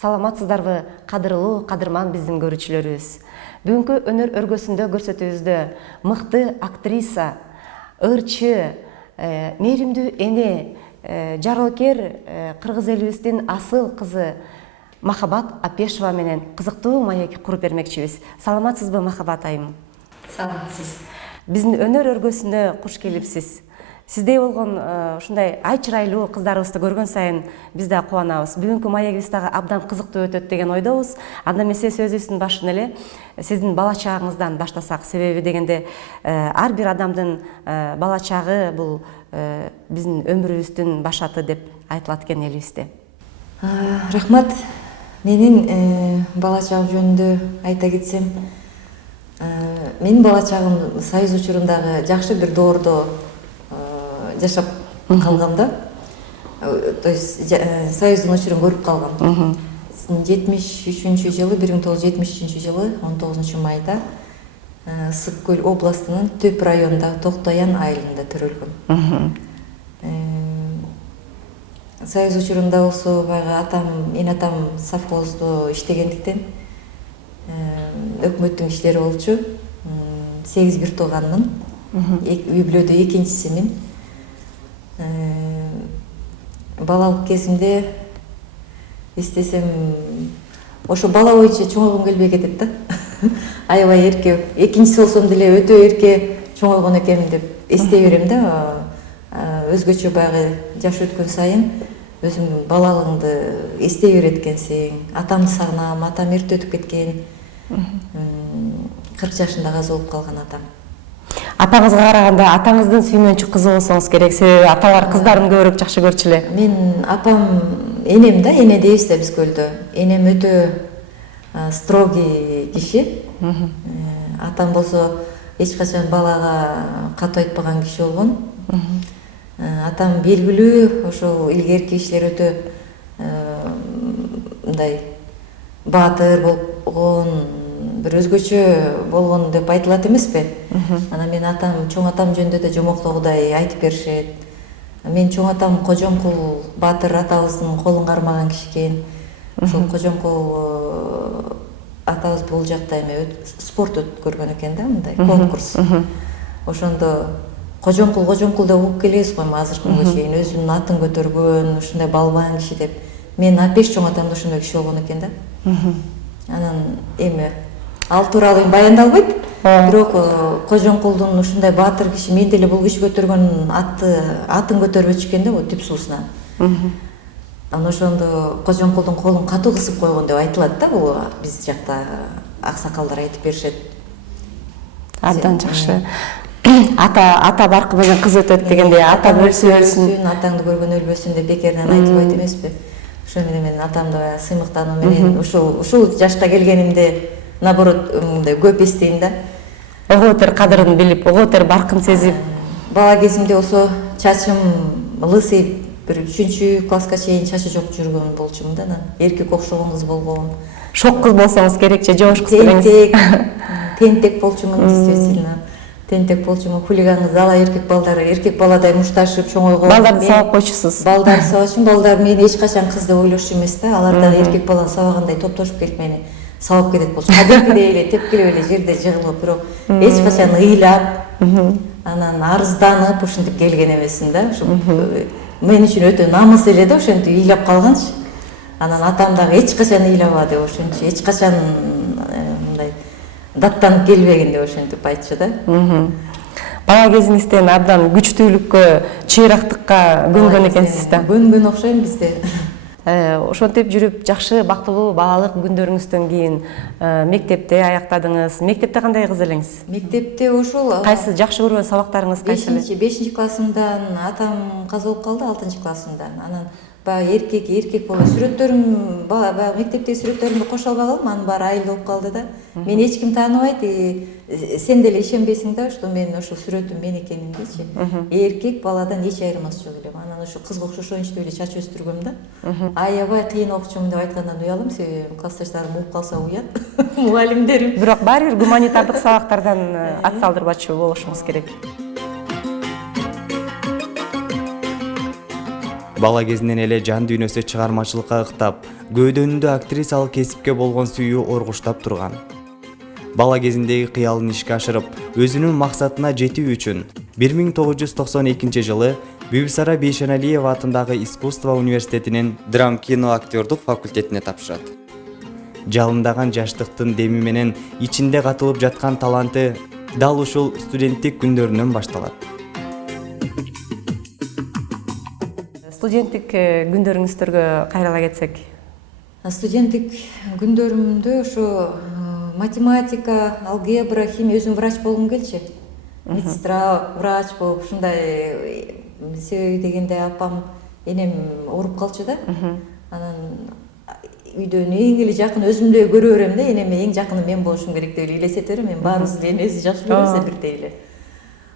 Саламатсыздарбы, кадырлуу кадырман биздин көрүүчүлөрүбүз. Бүгүнкү өнөр өргөсүндө көрсөтүүбүздө мыкты актриса, ырчы, мээримдүү эне, жароокер кыргыз элибиздин асыл кызы Махабат Апешова менен кызыктуу маек куруп бермекчибиз. Саламатсызбы, Махабат айым? Саламатсыз. Биздин өнөр өргөсүнө куш келипсиз. Сиздей болгон ушундай ай чырайлуу кыздарыбызды көргөн сайын биз да кубанабыз. Бүгүнкү маегибиз дагы абдан кызыктуу өтөт деген ойдобуз. Анда эмесе сөзүбүздүн башын эле сиздин бала чагыңыздан баштасак. Себеби дегенде ар бир адамдын бала чагы бул биздин өмүрүбүздүн башаты деп айтылат экен элибизде. Рахмат. Менин бала чагым жөнүндө айта кетсем, менин бала чагым Союз учурундагы жакшы бир доордо жашап калгам да. То есть Союздун учурун көрүп калгам. 73 жылы, 1973 жылы 19 майда Ысык Көл областынын Төп районундагы Токтоян айылында төрөлгөм. Союз учурунда болсо баягы атам, эне атам совхоздо иштегендиктен өкмөттүн иштери болчу. 8 бир тууганмын. Үй бүлөдө экинчисимин. Балалык кезимде эстесем, ошо бала боюнча чоңойгум келбей кетет да. Аябай эрке, экинчиси болсом деле өтө эрке чоңойгон экенмин деп эстей берем да. Өзгөчө баягы жаш өткөн сайын өзүм балалыгыңды эстей берет экенсиң. Атамды сагынам, атам эрте өтүп кеткен. 40 жашында каза болуп калган атам. Атаңызга караганда атаңыздын сүймөнчү кызы болсоңуз керек, себеби аталар кыздарын көбүрөөк жакшы көрчү эле. Мен апам энем да, эне дейбиз да биз көлдө. Энем өтө строгий киши. Атам болсо эч качан балага катуу айтпаган киши болгон. Атам белгилүү, ошол илгерки кишилер өтө мындай баатыр болгон, бир өзгөчө болгон деп айтылат эмеспи? Анан мен атам, чоң атам жөнүндө да жомоктогудай айтып беришет. Мен чоң атам Кожомкул баатыр атабыздын колун кармаган киши экен. Ошол Кожомкул атабыз бул жакта эме спорт өткөргөн экен да, мындай конкурс. Ошондо Кожомкул деп угуп келебиз го азыркы күнгө чейин. Өзүнүн атын көтөргөн, ушундай балбан киши деп. Мен Апеш чоң атам да ошондой киши болгон экен да. Анан эми ал тууралуу баяндалбайт. Бирок Кожомкулдун ушундай баатыр киши, мен деле бул киши көтөргөн атын көтөрбөчү экен да, бул түп суусуна. Анан ошондо Кожомкулдун колун катуу кысып койгон деп айтылат да, бул биз жакта аксакалдар айтып беришет. Абдан жакшы. Ата баркы менен кыз өтөт дегенде, ата өлсүн, атаңды көргөн өлбөсүн деп бекеринен айтылбайт эмеспи? Ошо менен мен атамды сыймыктануу менен ушул жашка келгенимде наоборот мындай көп эстейм да. Ого бетер кадырын билип, ого бетер баркын сезип. Бала кезимде болсо чачым лысый, бир 3-класска чейин чачы жок жүргөн болчумун да. Эркек окшогон кыз болгом. Шок кыз болсоңуз керекчи, жоош кыз эмес. Тентек болчумун, действительно. Тентек болчумун, хулиган кыз, ала эркек баладай мушташып чоңойгон. Балдарды сабап койчусуз. Балдарды сабачумун, балдар мени эч качан кыз деп ойлошу эмес да. Алар да эркек баланы сабагандай топтошуп келип мени сабап кетет болчу. Кадимкидей эле тепкилеп эле жерде жыгылып, бирок эч качан ыйлап, анан арызданып ушинтип келген эмесмин да. Мен үчүн өтө намыс эле да, ошентип ыйлап калганчы. Анан атам дагы эч качан ыйлабады, ошентип эч качан мындай даттанып келбегин деп ошентип айтчу да. Бала кезиңизден абдан күчтүүлүккө, чыйрактыкка көнгөн экенсиз да. Көнгөн окшойм бизде. Ошентип жүрүп, жакшы бактылуу балалык күндөрүңүздөн кийин мектепте аяктадыңыз. Мектепте кандай кыз элеңиз? Мектепте ошол кайсы жакшы көргөн сабактарыңыз кайсы эле? 5-классымдан атам каза болуп калды, 6-классымдан. Анан баягы эркек болуп сүрөттөрүм, баягы мектептеги сүрөттөрүмдү кошо албай калдым, анын баары айыл болуп калды да. Мени эч ким тааныбайт, сен деле ишенбейсиң да, что мен ошол сүрөтүм мен экенимдичи. Эркек баладан эч айырмасы жок эле. Анан ошо кызга окшошоюнчу деп эле чач өстүргөм да. Аябай кыйын окуучумун деп айткандан уялам, себеби классташтарым угуп калса уят. Мугалимдерим. Бирок баары бир гуманитардык сабактардан ат салдырбачу болушуңуз керек. Бала кезинен эле жан дүйнөсү чыгармачылыкка ыктап, көөдөнүндө актрисалык кесипке болгон сүйүү оргуштап турган. Бала кезиндеги кыялын ишке ашырып, өзүнүн максатына жетүү үчүн 1992 жылы Бибисара Бейшеналиева атындагы Искусство университетинин драм-кино актёрдук факультетине тапшырат. Жалындаган жаштыктын деми менен ичинде катылып жаткан таланты дал ушул студенттик күндөрүнөн башталат. Студенттик күндөрүңүздөргө кайрыла кетсек. Студенттик күндөрүмдө ошо математика, алгебра, химия, өзүм врач болгум келчү. Медсестра, врач болуп, ушундай себеби дегенде апам, энем ооруп калчу да. Анан үйдөн эң эле жакын өзүмдө көрө берем да, энеме эң жакыны мен болушум керек деп элестете берем. Мен баарыбызды эне өзү жакшы көрөбүз бирдей эле.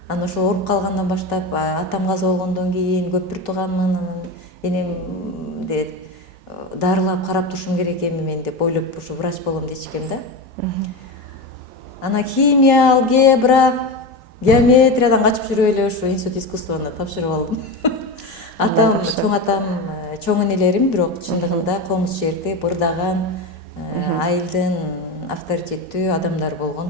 Анан ошо ооруп калгандан баштап, атам каза болгондон кийин көп бир тууганмын, анан энемди дарылап карап турушум керек эми мен деп ойлоп ушу врач болом дечкем да. Ана химия, алгебра, геометриядан качып жүрүп эле ушу институт искусствону тапшырып алдым. Атам, чоң атам, чоң энелерим, бирок чындыгында комуз жерди бырдаган, айылдын авторитеттүү адамдар болгон.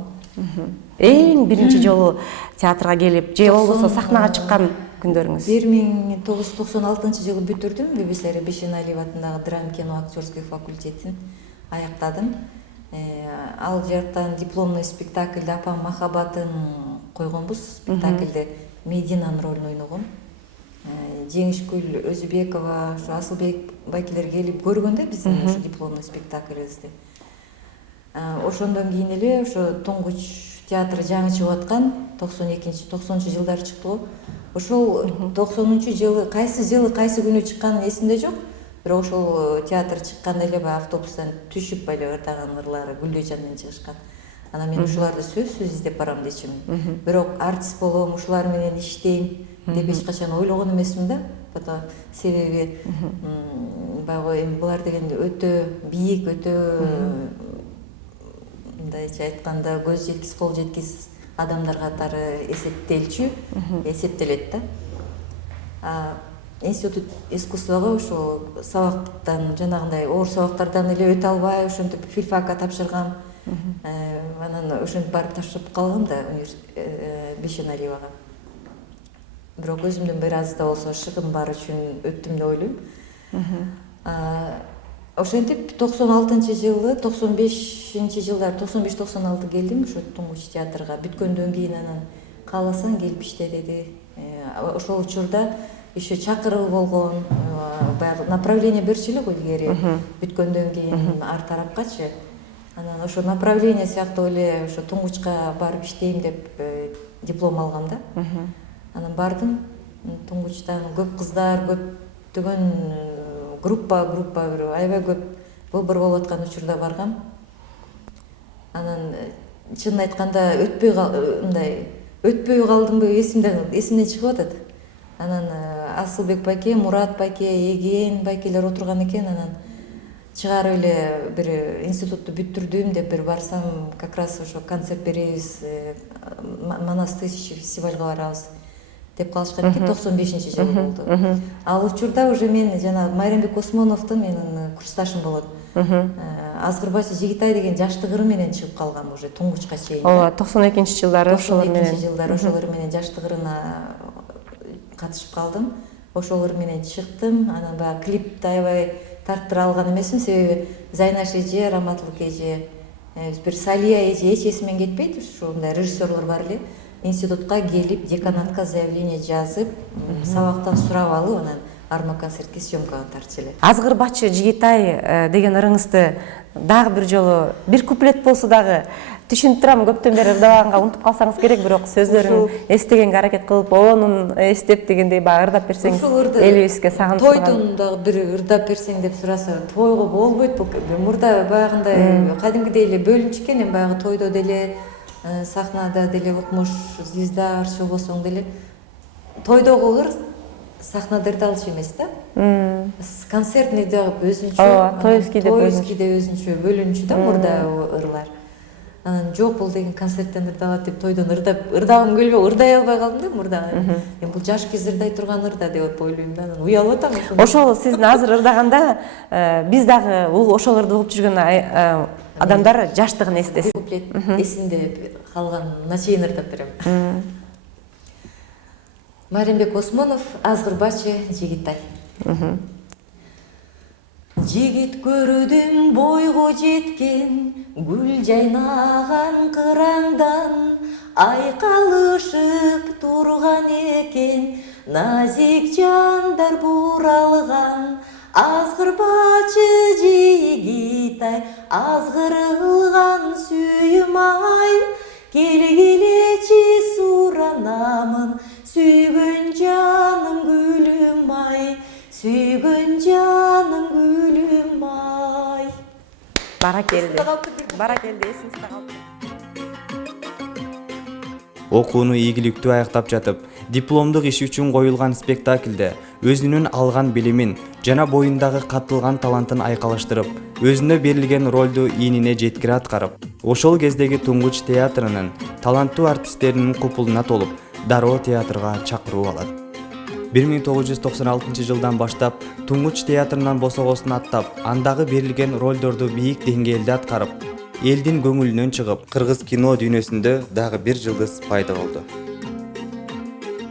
Эң биринчи жолу театрга келип, же болбосо сахнага чыккан күндөрүңүз? 1996 жылы бүтүрдүм. Бибисара Бейшеналиева атындагы драм-кино актёрский факультетин аяктадым. Ал жактан дипломный спектакльде апам махаббатын койгонбуз. Спектакльде Мединанын ролун ойногом. Жеңишгүл Өзүбекова, Асылбек байкелер келип көргөн да биздин ушу дипломный спектаклибизди. Ошондон кийин эле ошо туңгуч театр жаңы чыгып аткан 90 жылдары чыкты го. Ошол 90-жылы кайсы күнү чыкканын эсимде жок. Бирок ошол театр чыкканда эле автобустан түшүп эле ырдаган ырлары Гүлдөй жанынан чыгышкан. Анан мен ушуларды сөзсүз издеп барам дечимин. Бирок артист болом, ушулар менен иштейм деп эч качан ойлогон эмесмин да. Себеби баягы эми булар деген өтө бийик, өтө мындайча айтканда көз жеткис, кол жеткис адамдар катары эсептелет да. Институт искусствого ошо сабактан жанагындай оор сабактардан эле өтө албай, ошентип филфакка тапшыргам. Анан ошентип барып тапшырып калгам да Бейшеналиевага. Бирок өзүмдөн бир аз да болсо шыгым бар үчүн өттүм деп ойлойм. Ошентип 96-жылы, 95-жылдары 95-96 келдим ошо туңгуч театрга. Бүткөндөн кийин анан кааласаң келип иште деди. Ошол учурда еще чакыруу болгон, баягы направление берчү эле го илгери бүткөндөн кийин ар тарапкачы. Анан ошо направление сыяктуу эле ошо туңгучка барып иштейм деп диплом алгам да. Анан бардым, туңгучтан көп кыздар, көптөгөн группа бир аябай көп выбор болуп аткан учурда баргам. Анан чынын айтканда өтпөй калдымбы, эсимден чыгып атат. Анан Асылбек байке, Мурат байке, Еген байкелер отурган экен. Анан чыгарып эле бир институтту бүттүрдүм деп бир барсам, как раз ошо концерт беребиз, Манас тысяч фестивалга барабыз деп калышкан экен. 95-жылы болду. Ал учурда уже мен жана Майрамбек Осмоновдун менин курсташым болот. Азгырбачы Жигитай деген жаштыгыры менен чыгып калгам уже туңгучка чейин. 92-жылдары ошолор менен. 92-жылдары ошолор менен жаштыгырына катышып калдым. Ошолор менен чыктым. Анан баягы клипти аябай тарттыра алган эмесмин, себеби Зайнаш эже, Раматлык эже, бир Салия эже эч эсимен кетпейт. Ушундай режиссерлор бар эле. Институтка келип, деканатка заявление жазып, сабактан сурап алып, анан Арно концертке съемкага тартчу эле. Азгырбачы Жигитай деген ырыңызды дагы бир жолу бир куплет болсо дагы түшүнүп турам, көптөн бери ырдабаганга унутуп калсаңыз керек, бирок сөздөрүн эстегенге аракет кылып, онун эстеп дегендей баягы ырдап берсеңиз элибизге сагынып турган. Тойдун дагы бир ырдап берсең деп сураса, тойго болбойт бул. Мурда баягындай кадимкидей эле бөлүнчү экен, эми баягы тойдо деле, сахнада деле укмуш звезда арчы болсоң деле тойдогу ыр сахнада ырдалчу эмес да. Концертный дагы өзүнчө, тойскийде өзүнчө бөлүнчү да мурда ырлар. анан жок бул деген концерттен ырдалат деп тойдон ырдагым келбей ырдай албай калдым да мурда. Эми бул жаш кез ырдай турган ырда деп ойлойм да, анан уялып атам. Ошол сиздин азыр ырдаганда биз дагы ошол ырды угуп жүргөн адамдар жаштыгын эстесин. Куплет эсимде калган начейин ырдап берем. Маримбек Осмонов, Азгырбачы, Жигиттай. Жигит көрдүм бойго жеткен, гүл жайнаган кыраңдан, айкалышып турган экен, назик жандар буралган. Азгырбачы Жигиттай, азгырылган сүйүм ай, келгилечи суранамын, сүйгөн жаным гүлүм ай, сүйгөн жаным гүлүм ай. Баракелди, эсиңизде калды. Окууну ийгиликтүү аяктап жатып, дипломдук иш үчүн коюлган спектакльде өзүнүн алган билимин жана боюндагы катылган талантын айкалыштырып, өзүнө берилген ролду ийнине жеткире аткарып, ошол кездеги Туңгуч театрынын таланттуу артисттеринин купулуна толуп, дароо театрга чакыруу алат. 1996 жылдан баштап Туңгуч театрынан босогосун аттап, андагы берилген ролдорду бийик деңгээлде аткарып, элдин көңүлүнөн чыгып, кыргыз кино дүйнөсүндө дагы бир жылдыз пайда болду.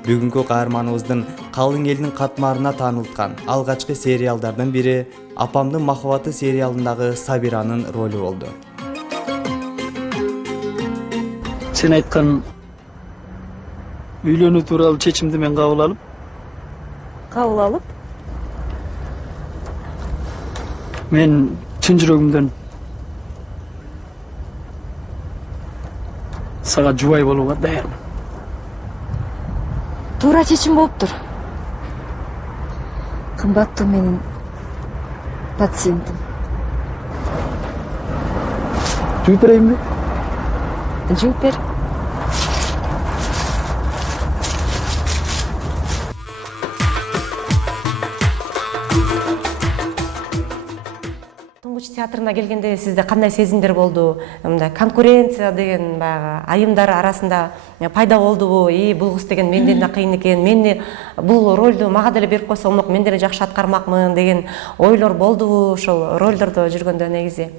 Бүгүнкү каарманыбыздын Калың элдин катмарына таанылткан алгачкы сериалдардын бири Апамдын махабаты сериалындагы Сабиранын ролу болду. Сен айткан үйлөнүү тууралуу чечимди мен кабыл алып, мен чын жүрөгүмдөн сага жубай болууга даярмын. Туура чечим болуптур. Кымбаттуу менин пациентим. Жууп берейинби? Жууп бер. Туңгуч театрына келгенде сизде кандай сезимдер болду? Мындай конкуренция деген баягы айымдар арасында пайда болдубу? Бул кыз деген менден да кыйын экен, мен бул ролду мага деле берип койсо болмок, мен деле жакшы аткармакмын деген ойлор болдубу ошол ролдордо жүргөндө негизи?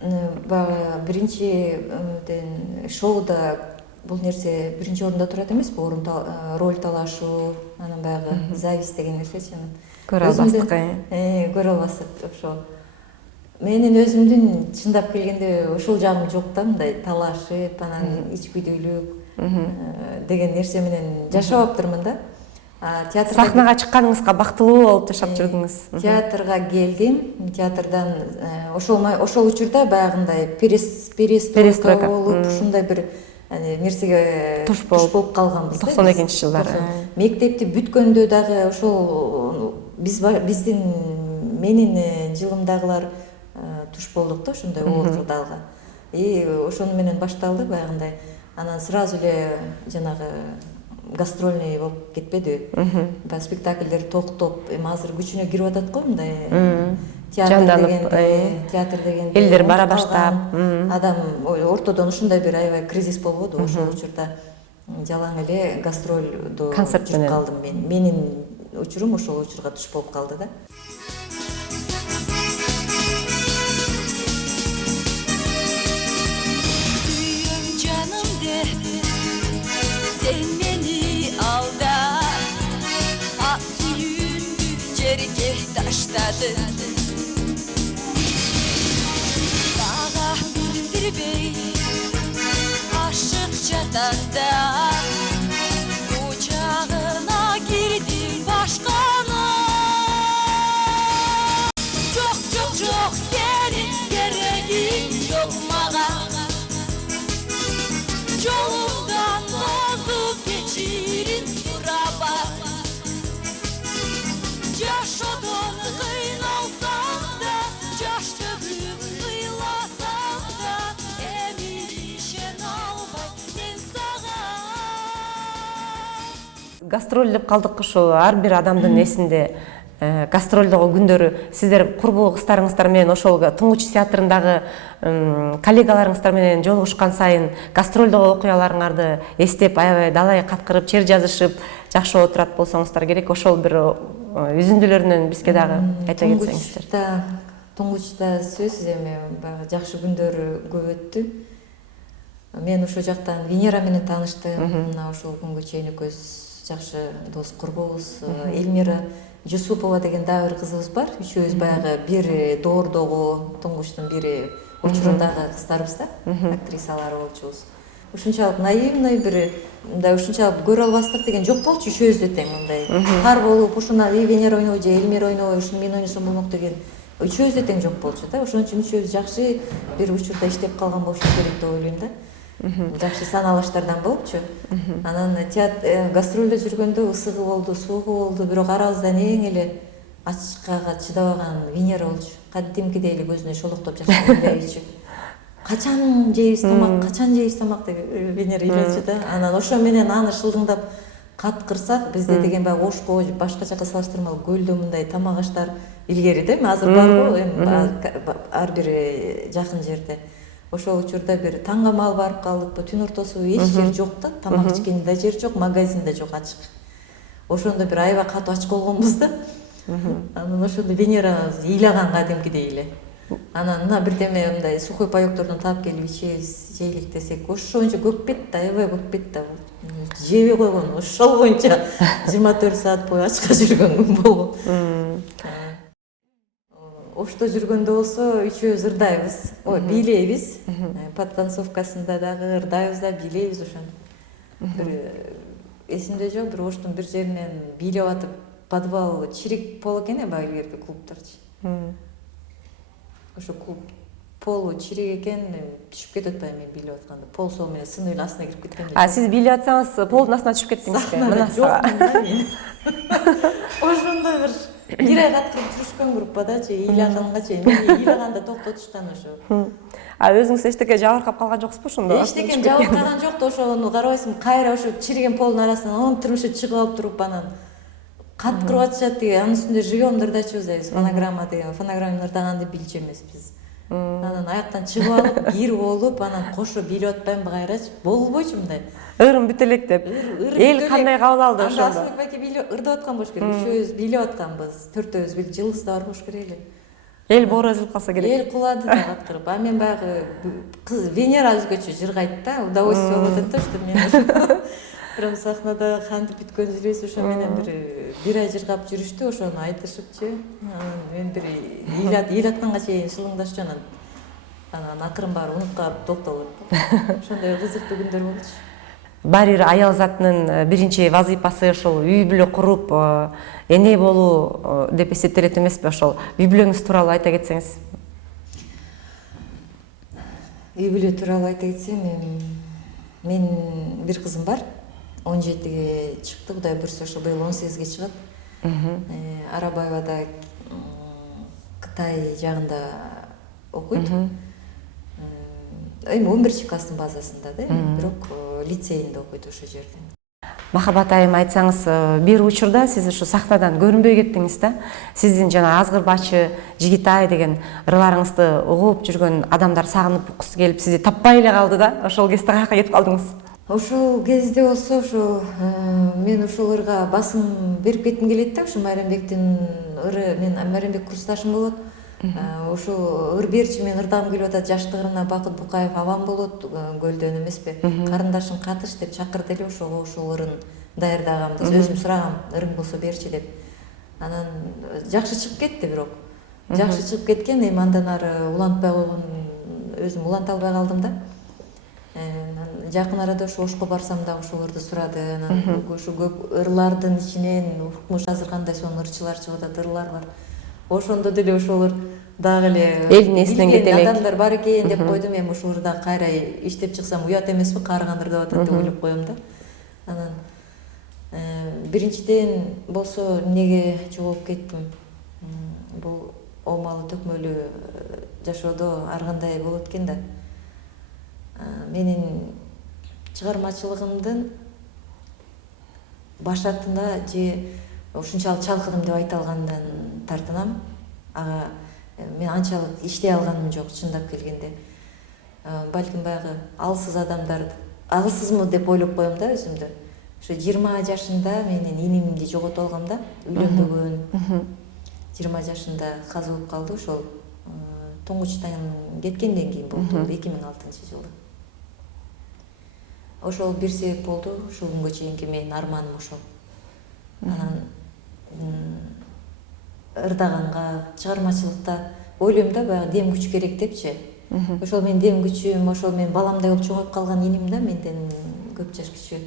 Баягы биринчи шоуда бул нерсе биринчи орунда турат эмеспи? Роль талашуу, анан баягы зависть деген нерсечи. Көрө албастык. Көрө албастык ошо. Менин өзүмдүн чындап келгенде ошол жагым жок да, мындай талашып, анан ичкүдүүлүк деген нерсе менен жашабаптырмын да. Сахнага чыкканыңызга бактылуу болуп жашап жүрдүңүз. Театрга келдим, театрдан ошол учурда баягындай перестройка болуп, ушундай бир нерсеге туш болуп калганбыз. 92-жылдары. Мектепти бүткөндө дагы ошол менин жылымдагылар туш болдук да, ошондой оор кырдаалга. Ошону менен башталды баягындай. Анан сразу эле жанагы гастрольный болуп кетпеди. Спектакльдер токтоп, эми азыр күчүнө кирип атат го, мындай театр деген элдер бара баштап, адам ортодон ушундай бир аябай кризис болбоду. Ошол учурда жалаң эле гастрольдо жүрүп калдым мен. Менин учурум ошол учурга туш болуп калды да. Sen beni alda, suyundu cerke taşladın. Bağa bildirbey, aşık çatanda, uçağına girdim başkana. Çok senin gereğin yok mağa. Yolundan bozup geçirin suraba. Yaşadın kıynalsan da, yaşadın kıylasan da, emirişen almay men sağa. Гастроль деп калдык ошо ар бир адамдын эсинде. гастролдогу күндөрү сиздер курбу кыздарыңыздар менен ошол Туңгуч театрындагы коллегаларыңыздар менен жолугушкан сайын гастролдогу окуяларыңарды эстеп аябай далай каткырып чер жазышып жакшы боло турат болсоңуздар керек. Ошол бир үзүндүлөрүнөн бизге дагы айта кетсеңиздер. Туңгучта сөзсүз эми баягы жакшы күндөр көп өттү. Мен ошол жактан Венера менен тааныштым. Мына ошол күнгө чейин экөөбүз жакшы дос курбубуз. Элмира Жусупова деген дагы бир кызыбыз бар. Үчөөбүз баягы бир доордогу Туңгучтун бир учурундагы кыздарбыз да, актрисалар болчубуз. Ушунчалык наивный бир мындай ушунчалык көрө албастык деген жок болчу үчөөбүздө тең мындай. Кар болуп ушуна Венера ойнобой же Элмира ойнобой ушуну мен ойносом болмок деген үчөөбүздө тең жок болчу да. Ошон үчүн үчөөбүз жакшы бир учурда иштеп калган болуш керек деп ойлойм да. Жакшы саналаштардан болупчу. Анан гастролдо жүргөндө ысыгы болду, суугу болду, бирок арабыздан эң эле ачкага чыдабаган Венера болчу. Кадимкидей эле көзүнө шолоктоп жашайчу. Качан жейбиз тамак, качан жейбиз тамак деп Венера ыйлачу да. Анан ошо менен аны шылдыңдап каткырсак, бизде деген баягы Ошко башка жакка салыштырмалуу көлдө мындай тамак аштар илгери да, азыр барбы, эми ар бир жакын жерде. Ошол учурда бир таңга маал барып калдыкпы, түн ортосу эч жер жок да, тамак ичкен да жер жок, магазин да жок ачык. Ошондо бир аябай катуу ач болгонбуз да. Анан ошондо Венера ыйлаган кадимкидей эле. Анан мына бирдеме мындай сухой паёктордон таап келип ичебиз, жейлик десек, ошончо көп бет да, аябай көп бет да. Жебей койгон, ошол боюнча 24 саат бою ачка жүргөн күн болгон. Ошто жүргөндө болсо үчөөбүз ырдайбыз, бийлейбиз. Подтанцовкасында дагы ырдайбыз да, бийлейбиз ошону. Бир эсимде жок, бир Оштун бир жеринен бийлеп атып, подвал чирик пол экен баягы илгерки клубтарчы. Ошо клуб полу чирик экен, түшүп кетип атпайм мен бийлеп атканда. Пол сол менен сынып эле астына кирип кеткен. Сиз бийлеп атсаңыз, полдун астына түшүп кеттиңизби? Мына сага. Ошондо бир ай каткырып жүрүшкөн группа да, ыйлаганга чейин. Ыйлаганда токтотушкан ошо. Өзүңүз эчтеке жабыркап калган жоксузбу ошондо? Эчтеке жабыркаган жок да, ошону карабайсың, кайра ошо чириген полдун арасынан тырмышып чыгып алып туруп анан каткырып атышат деген, анын үстүндө живьёмду ырдачубуз да, биз фонограмма деген, фонограмманы ырдаганды билчү эмеспиз. Анан аяктан чыгып алып, кирип болуп, анан кошо бийлеп атпаймбы кайрачы, болбойчу мындай. Ырым бүт элек деп. Эл кандай кабыл алды ошондо? Анда Асылбек байке ырдап аткан болуш керек. Үчөөбүз бийлеп атканбыз, төртөөбүз бир жылдыз да бар болуш керек эле. Эл боора жылып калса керек. Эл кулады да каткырып. А мен баягы кыз Венера өзгөчө жыргайт да, удовольствие болуп атат да, что мен прям сахнада кантип бүткөн жүрөбүз, ошо менен бир ай жыргап жүрүштү, ошону айтышыпчы. Мен бир ыйлаганга чейин шылыңдашчу, анан акырын баары унутуп калып токтолуп атты. Ошондой кызыктуу күндөр болчу. Бар бир аял затынын биринчи вазыйпасы ошол үй бүлө куруп, эне болуу деп эсептелет эмеспи? Ошол үй бүлөңүз тууралуу айта кетсеңиз. Үй бүлө тууралуу айта кетсем, менин бир кызым бар. 17-ге чыкты, Кудай буйрса ошо быйыл 18-ге чыгат. Арабаевада Кытай жагында окуйт. Эми 11-класстын базасында да, бирок лицейинде окуйт ошо жерде. Махабат айым, айтсаңыз, бир учурда сиз ошо сахнадан көрүнбөй кеттиңиз да. Сиздин жана Азгырбачы, Жигитай деген ырларыңызды угуп жүргөн адамдар сагынып уккусу келип, сизди таппай эле калды да. Ошол кезде каяка кетип калдыңыз? Ошол кезде болсо ошо мен ошол ырга басым берип кетким келет да, ошо Майрамбектин ыры, мен Майрамбек курсташым болот. Ошол ыр берчи, мен ырдагым келип атат, жаштыгына Бакыт Букаев абам болот, Көлдөн эмеспи. Карындашым катыш деп чакырды эле, ошого ошол ырын даярдагамды өзүм сурагам, ырың болсо берчи деп. Анан жакшы чыгып кетти, бирок жакшы чыгып кеткен, эми андан ары улантпай койгон, өзүм уланта албай калдым да. Жакын арада ошо Ошко барсам да ошол ырды сурады. Анан ошо көп ырлардын ичинен укмуш азыр кандай сонун ырчылар чыгып атат, ырлар бар. Ошондо деле ошол ыр дагы эле элдин эсинен кете элек адамдар бар экен деп койдум. Эми ошол ыр дагы кайра иштеп чыксам уят эмеспи, каарыган ырдап атат деп ойлоп коем да. Анан биринчиден болсо эмнеге жоголуп кеттим? Бул оомалуу төкмөлүү жашоодо ар кандай болот экен да. Менин чыгармачылыгымдын башатына же ушунчалык чалкыдым деп айта алгандан тартынам. Ага мен анчалык иштей алганым жок чындап келгенде. Балким баягы алсыз адамдарды алсызмы деп ойлоп коем да өзүмдү. Ошо 20 жашында менин инимди жоготуп алгам да, үйлөнбөгөн. 20 жашында каза болуп калды, ошол туңгучтан кеткенден кийин болду, 2006-жылы. Ошол бир себеп болду, ушул күнгө чейинки менин арманым ошол. Анан ырдаганга, чыгармачылыкта ойлойм да, баягы дем күч керек депчи. Ошол менин дем күчүм, ошол менин баламдай болуп чоңоюп калган иним да, менден көп жаш кичүү.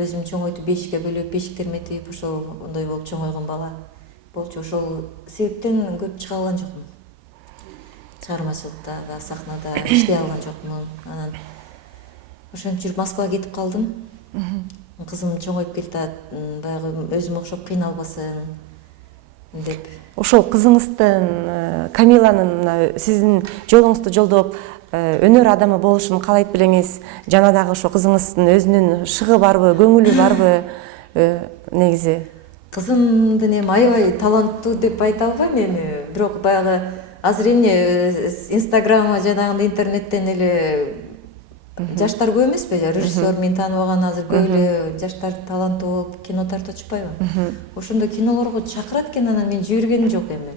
Өзүм чоңойтуп, бешикке бөлөп, бешиктериме тийип, ошол ондай болуп чоңойгон бала болчу. Ошол себептен көп чыга алган жокмун. Чыгармачылыкта, сахнада иштей алган жокмун. Анан ошентип жүрүп Москвага кетип калдым. Кызым чоңоюп келатат, баягы өзүмө окшоп кыйналбасын деп. Ошол кызыңыздын Камиланын сиздин жолуңузду жолдоп өнөр адамы болушун каалайт белеңиз? Жана дагы ошо кызыңыздын өзүнүн шыгы барбы, көңүлү барбы? Негизи Кызымдын эми аябай таланттуу деп айта албайм эми, бирок баягы азыр эмне Инстаграм жанагындай интернеттен эле жаштар көп эмеспи? Режиссер мен тааныбаган азыр көп эле жаштар таланттуу болуп кино тартып атышпайбы? Ошондой кинолорго чакырат экен, анан мен жибергеним жок эми.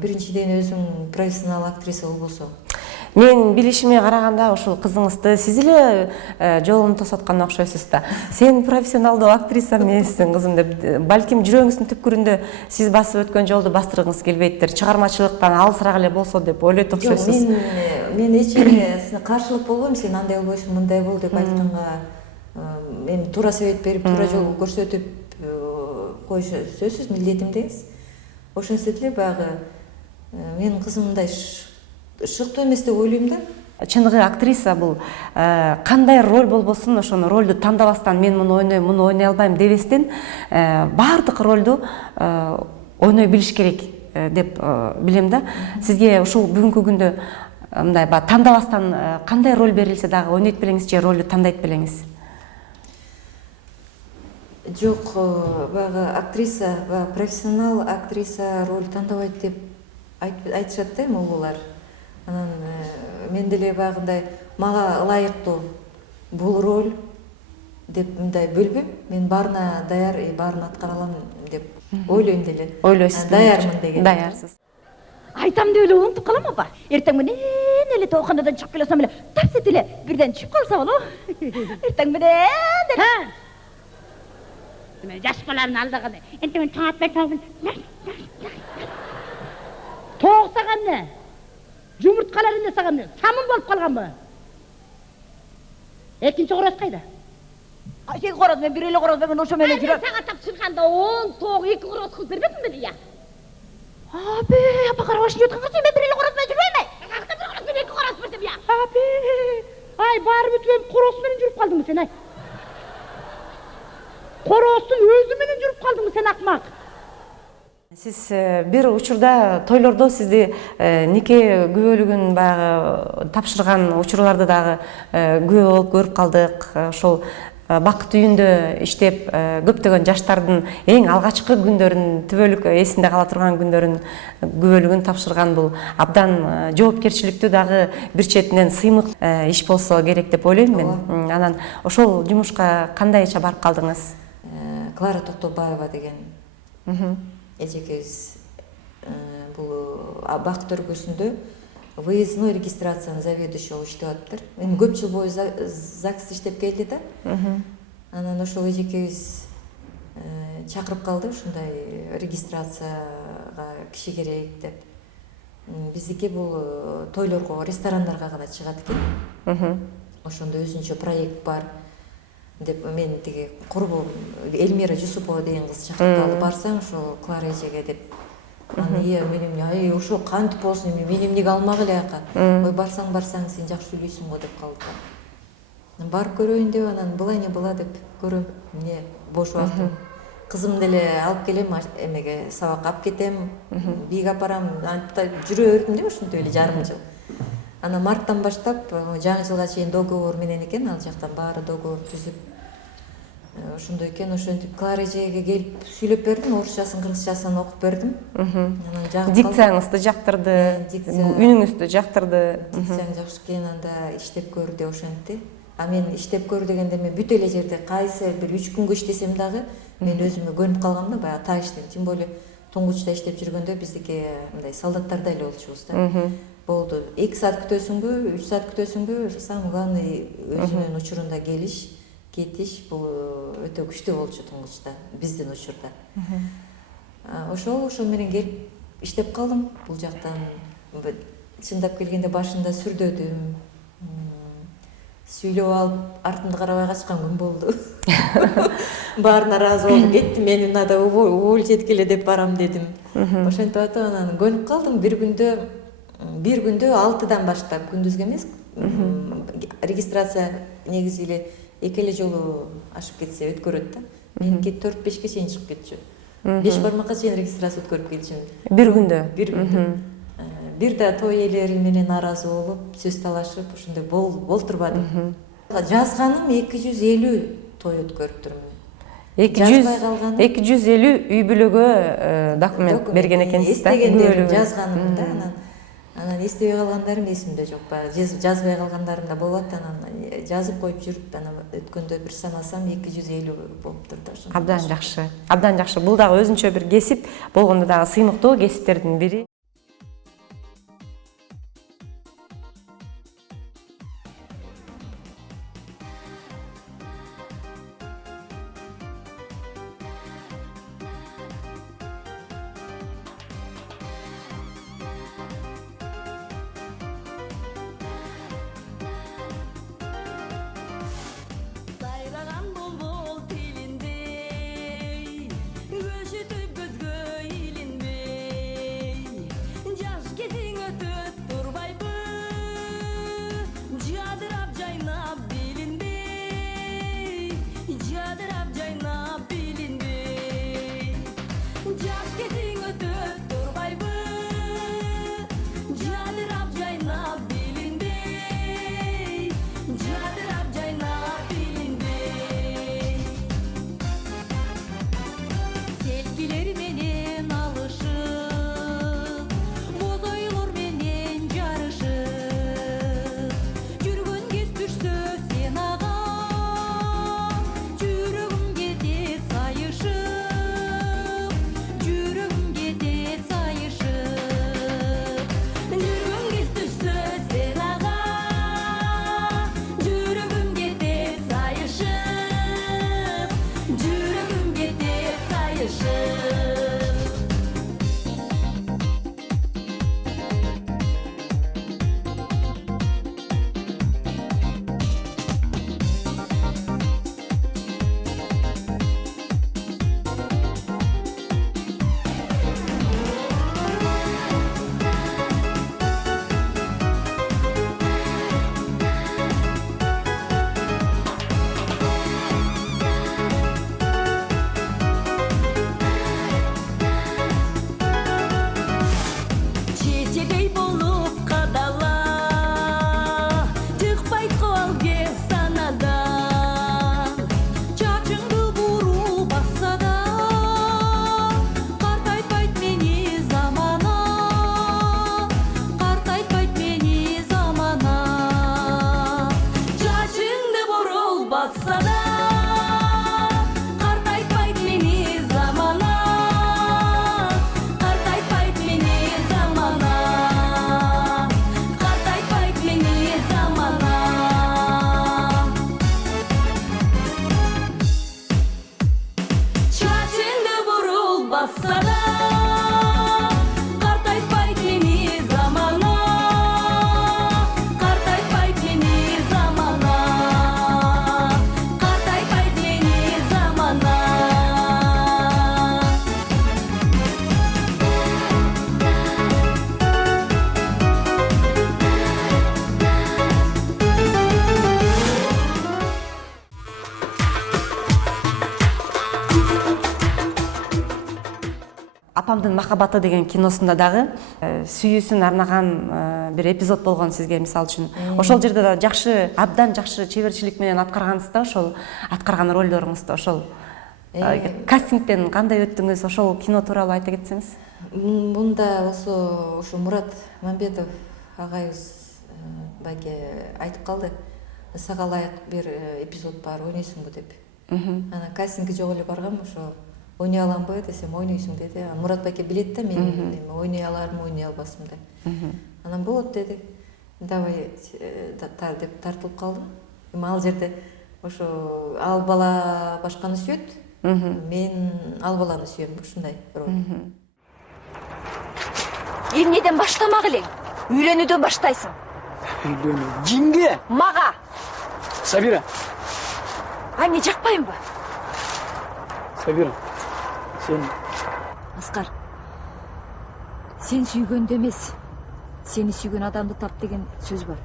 Биринчиден өзүң профессионал актриса болбосоң. Мен билишиме караганда ошол кызыңызды сиз эле жолун тосоткан окшойсуз да. Сен профессионалдуу актриса эмессиң кызым деп, балким жүрөгүңүздүн түпкүрүндө сиз басып өткөн жолду бастыргыңыз келбейттир, чыгармачылыктан алысыраак эле болсо деп ойлойт окшойсуз. Мен эч эмне каршылык болбойм, сен андай болбойсуң, мындай бол деп айтканга. Эми туура себеп берип, туура жол көрсөтүп коюш сөзсүз милдетим деңиз. Ошентип эле баягы менин кызым мындай шыктуу эмес деп ойлойм да. Чыныгы актриса бул кандай роль болбосун, ошону ролду тандабастан мен муну ойнойм, муну ойной албайм дебестен баардык ролду ойной билиш керек деп билем да. Сизге ушул бүгүнкү күндө мындай тандабастан кандай роль берилсе дагы ойнойт белеңиз же ролду тандайт белеңиз? Жок, баягы актриса, профессионал актриса роль тандабайт деп айтышат да эми улуулар. Анан мен деле баягындай мага ылайыктуу бул роль деп мындай бөлбөм. Мен баарына даяр, баарын аткара алам деп ойлойм деле. Ойлойсуз? Даярмын деген. Даярсыз. Айтам деп эле унутуп калам апа. Эртең менен эле тооканадан чыгып келсем эле тарс эт эле бирден түшүп калса болобу? Эртең менен эле. Мен жаш баланы алдаганда энтең таң атпай тагын. Тооксаган эмне? Жумурткалар эмне саган эмне? Самын болуп калганбы? Экинчи короз кайда? Сен короз, мен бир эле короз, мен ошо менен жүрөм. Сага тапшырганда 10 тоок 2 короз кылып бербедим беле я? Абе, апа карабаш жөткөн кыз, мен бир эле короз менен жүрбөйм. Какта бир короз менен 2 короз бердим я? Абе, ай барып өтүп короз менен жүрүп калдыңбы сен ай? Короздун өзү менен жүрүп калдыңбы сен акмак? Сиз бир учурда тойлордо сизди нике күбөлүгүн баягы тапшырган учурларды дагы күбө болуп көрүп калдык. Ошол бакыт үйүндө иштеп көптөгөн жаштардын эң алгачкы күндөрүн, түбөлүк эсинде кала турган күндөрүн күбөлүгүн тапшырган бул абдан жоопкерчиликтүү дагы бир четинен сыймык иш болсо керек деп ойлойм мен. Анан ошол жумушка кандайча барып калдыңыз? Клара Токтобаева деген эжекебиз бул бакыт өргөсүндө выездной регистрациянын заведующий болуп иштеп атыптыр. Эми көп жыл бою ЗАГС иштеп келди да. Анан ошол эжекебиз чакырып калды, ушундай регистрацияга киши керек деп. Биздики бул тойлорго, ресторандарга гана чыгат экен. Ошондо өзүнчө проект бар деп мен тиги курбум Эльмира Жусупова деген кыз чакырып алып барсаң, ошо Клара эжеге деп. Мен эмне, ошо кантип болсун, мен эмнеге алмак эле ака. Ой, барсаң сен жакшы сүйлөйсүң го деп калды. Барып көрөйүн деп, анан былай не была деп көрөм. Эмне бош убактым. Кызым деле алып келем, эмеге сабакка алып кетем, бийге апарам, жүрө бердим деп ушинтип эле жарым жыл. Анан марттан баштап жаңы жылга чейин договор менен экен, ал жактан баары договор түзүп ошондой экен, ошентип Клара эжеге келип сүйлөп бердим, орусчасын кыргызчасын окуп бердим. Анан жагып Дикцияңызды жактырды, үнүңүздү жактырды. Дикцияң жакшы экен, анда иштеп көр деп ошентти. А мен иштеп көр дегенде мен бүт эле жерде кайсы бир 3 күнгө иштесем дагы мен өзүмө көнүп калгам да, баягы тааштым. Тем более Туңгучта иштеп жүргөндө биздики мындай солдаттардай эле болчубуз да. Болду. 2 саат күтөсүңбү, 3 саат күтөсүңбү, самый главный өзүнүн учурунда келиш, кетиш, бул өтө күчтүү болчу Туңгучта, биздин учурда. Ошол менен келип иштеп калдым бул жактан. Чындап келгенде башында сүрдөдүм. Сүйлөп алып, артымды карабай качкан күн болду. Баарына ыраазы болуп кетти, мен надо уволить эле деп барам дедим. Ошентип атып анан көнүп калдым. Бир күндө 6-дан баштап, күндүзгү эмес, регистрация негизи эле 2 эле жолу ашып кетсе өткөрөт да. Меники 4-5ке чейин чыгып кетчү. 5 бармакка чейин регистрация өткөрүп келчүмүн. Бир күндө. Бир да той ээлери менен нааразы болуп, сөз талашып, ошондой болтурбадым. Жазганым 250 той өткөрүптүрмүн. 250 үй бүлөгө документ берген экенсиз да? Эстегендерим жазганым да, анан эстебей калгандарым эсимде жок. Жазбай калгандарым да болот, анан жазып коюп жүрүп, анан өткөндө бир санасам 250 болуптур да. Абдан жакшы. Абдан жакшы. Бул дагы өзүнчө бир кесип, болгондо дагы сыймыктуу кесиптердин бири. Сайраган булбул тилиндей, көчүтүп көзгө илинбей, Апамдын махабаты деген киносунда дагы сүйүүсүн арнаган бир эпизод болгон сизге, мисалы үчүн. Ошол жерде да жакшы, абдан жакшы чеберчилик менен аткаргансыз да, ошол аткарган ролдоруңузду. Ошол кастингден кандай өттүңүз? Ошол кино тууралуу айта кетсеңиз. Мында болсо ушу Мурат Мамбетов агайыбыз байке айтып калды. Сага ылайык бир эпизод бар, ойнойсуңбу деп. Анан кастингге жок эле баргам, ошо ойной аламбы десем, ойнойсуң деди. Мурат байке билет да мен ойной алармы, ойной албасмын деп. Анан болот деди. Давай деп тартылып калдым. Ал жерде ошо ал бала башканы сүйөт, мен ал баланы сүйөм, ушундай роль. Эмнеден баштамак элең? Үйлөнүүдөн баштайсың. Үйлөнүү. Жинге. Мага. Сабира. Ане жакпайынбы? Сабира. Сен Аскар, сен сүйгөндө эмес, сени сүйгөн адамды тап деген сөз бар.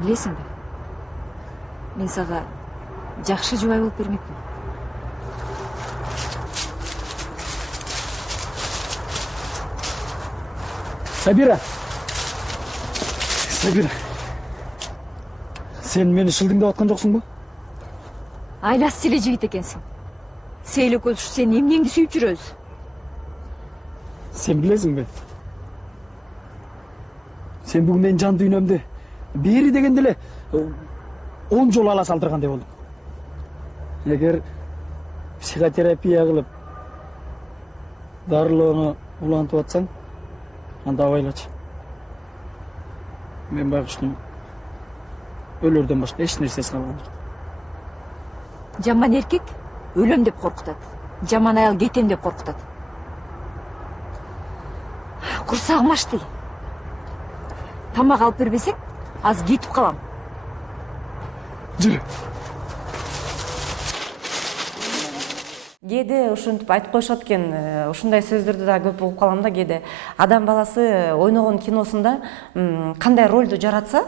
Билесиңби? Мен сага жакшы жубай болуп бермекмин. Сабира. Сабира. Сен мени шылдыңдап аткан жоксуңбу? Айласы эле жигит экенсиң. Сейле көз сен эмнеңди сүйүп жүрөбүз? Сен билесиңби? Сен бүгүн менин жан дүйнөмдү бери дегенде эле 10 жолу ала салдыргандай болдуң. Эгер психотерапия кылып дарылоону улантып атсаң, анда абайлачы. Мен байкуштун өлөрдөн башка эч нерсеси калган жок. Жаман эркек өлөм деп коркутат. Жаман аял кетем деп коркутат. Курсагым ачты. Тамак алып бербесең, аз кетип калам. Жүрү. Кээде ушинтип айтып коюшат экен, ушундай сөздөрдү да көп угуп калам да кээде. Адам баласы ойногон киносунда кандай ролду жаратса,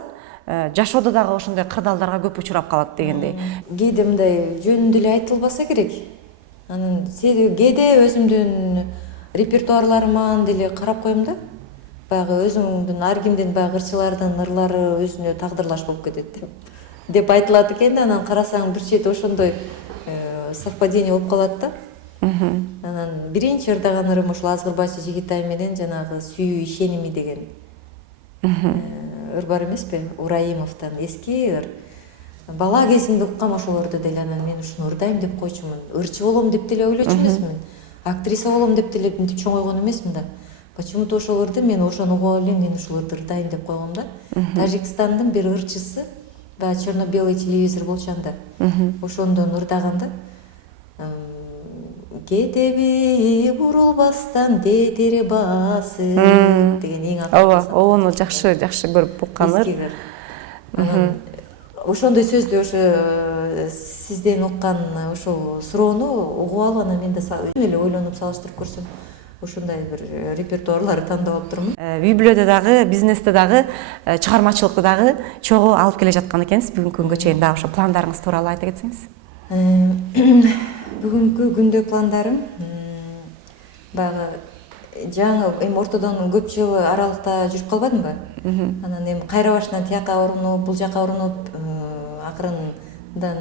жашоодо дагы ошондой кырдаалдарга көп учурап калат дегендей. Кээде мындай жөнүндө эле айтылбаса керек. Анан себеби кээде өзүмдүн репертуарларыма деле карап коем да. Баягы өзүмдүн ар кимдин баягы ырчылардын ырлары өзүнө тагдырлаш болуп кетет деп айтылат экен да. Анан карасаң бир чети ошондой совпадение болуп калат да. Анан биринчи ырдаган ырым ушул Азгырбашы Жигитай менен жанагы сүйүү ишеними деген ыр бар эмеспи? Ураимовдон эски ыр. Бала кезимде уккам ошолорду деле. Анан мен ушуну ырдайм деп койчумун. Ырчы болом деп деле ойлочу эмесмин. Актриса болом деп деле мынтип чоңойгон эмесмин да. Почему-то ошол ырды мен ошону угуп элем, мен ушул ырды ырдайм деп койгом да. Тажикстандын бир ырчысы, баягы черно-белый телевизор болчу анда. Ошондон ырдаган да. Кетеби бурулбастан тетери басып деген эң акыркы. Ооба, ону жакшы көрүп уккан ыр. Ошондой сөздү ошо сизден уккан ошол суроону угуп алып, анан мен да эле ойлонуп салыштырып көрсөм, ошондой бир репертуарларды тандап алып турмун. Үй бүлөдө дагы, бизнесте дагы, чыгармачылыкта дагы чогуу алып келе жаткан экенсиз. Бүгүнкү күнгө чейин дагы ошо пландарыңыз тууралуу айта кетсеңиз. Бүгүнкү күндө пландарым баягы жаңы эми ортодон көп жыл аралыкта жүрүп калбадымбы? Анан эми кайра башынан тияка урунуп, бул жака урунуп, акырындан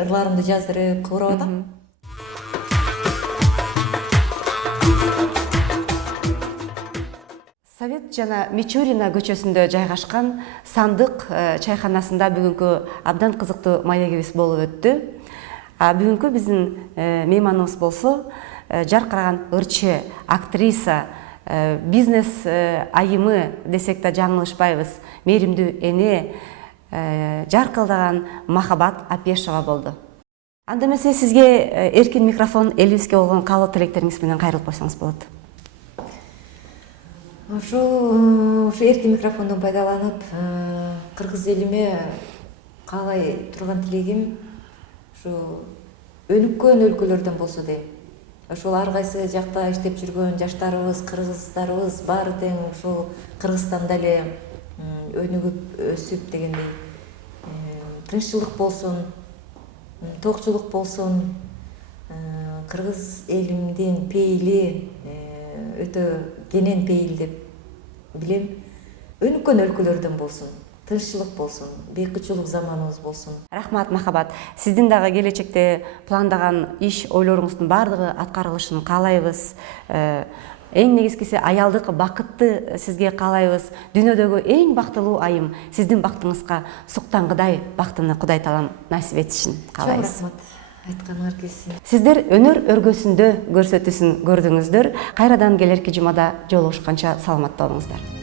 ырларымды жаздырып кыбырап атам. Совет жана Мичурина көчөсүндө жайгашкан Сандык чайканасында бүгүнкү абдан кызыктуу маегибиз болуп өттү. Бүгүнкү биздин мейманыбыз болсо жаркыраган ырчы, актриса, бизнес айымы десек да жаңылышпайбыз. Мээримдүү эне, жаркылдаган Махабат Апешова болду. Анда эмесе сизге эркин микрофон, элибизге болгон каалоо тилектериңиз менен кайрылып койсоңуз болот. Ошо эркин микрофондон пайдаланып, кыргыз элиме каалай турган тилегим ушу өнүккөн өлкөлөрдөн болсо дейм. Ошол ар кайсы жакта иштеп жүргөн жаштарыбыз, кыргыздарыбыз баары тең ушул Кыргызстанда эле өнүгүп өсүп дегендей тынччылык болсун, токчулук болсун, кыргыз элимдин пейили өтө кенен пейил деп билем. Өнүккөн өлкөлөрдөн болсун, тынччылык болсун, бейкучулук заманыбыз болсун. Рахмат Махабат. Сиздин дагы келечекте пландаган иш, ойлоруңуздун баардыгы аткарылышын каалайбыз. Эң негизгиси аялдык бакытты сизге каалайбыз. Дүйнөдөгү эң бактылуу айым сиздин бактыңызга суктангыдай бактыны Кудай таалам насип этишин каалайбыз. Чоң рахмат. Айтканыңар келсин. Сиздер өнөр өргөсүндө көрсөтүүсүн көрдүңүздөр. Кайрадан келерки жумада жолугушканча саламатта болуңуздар.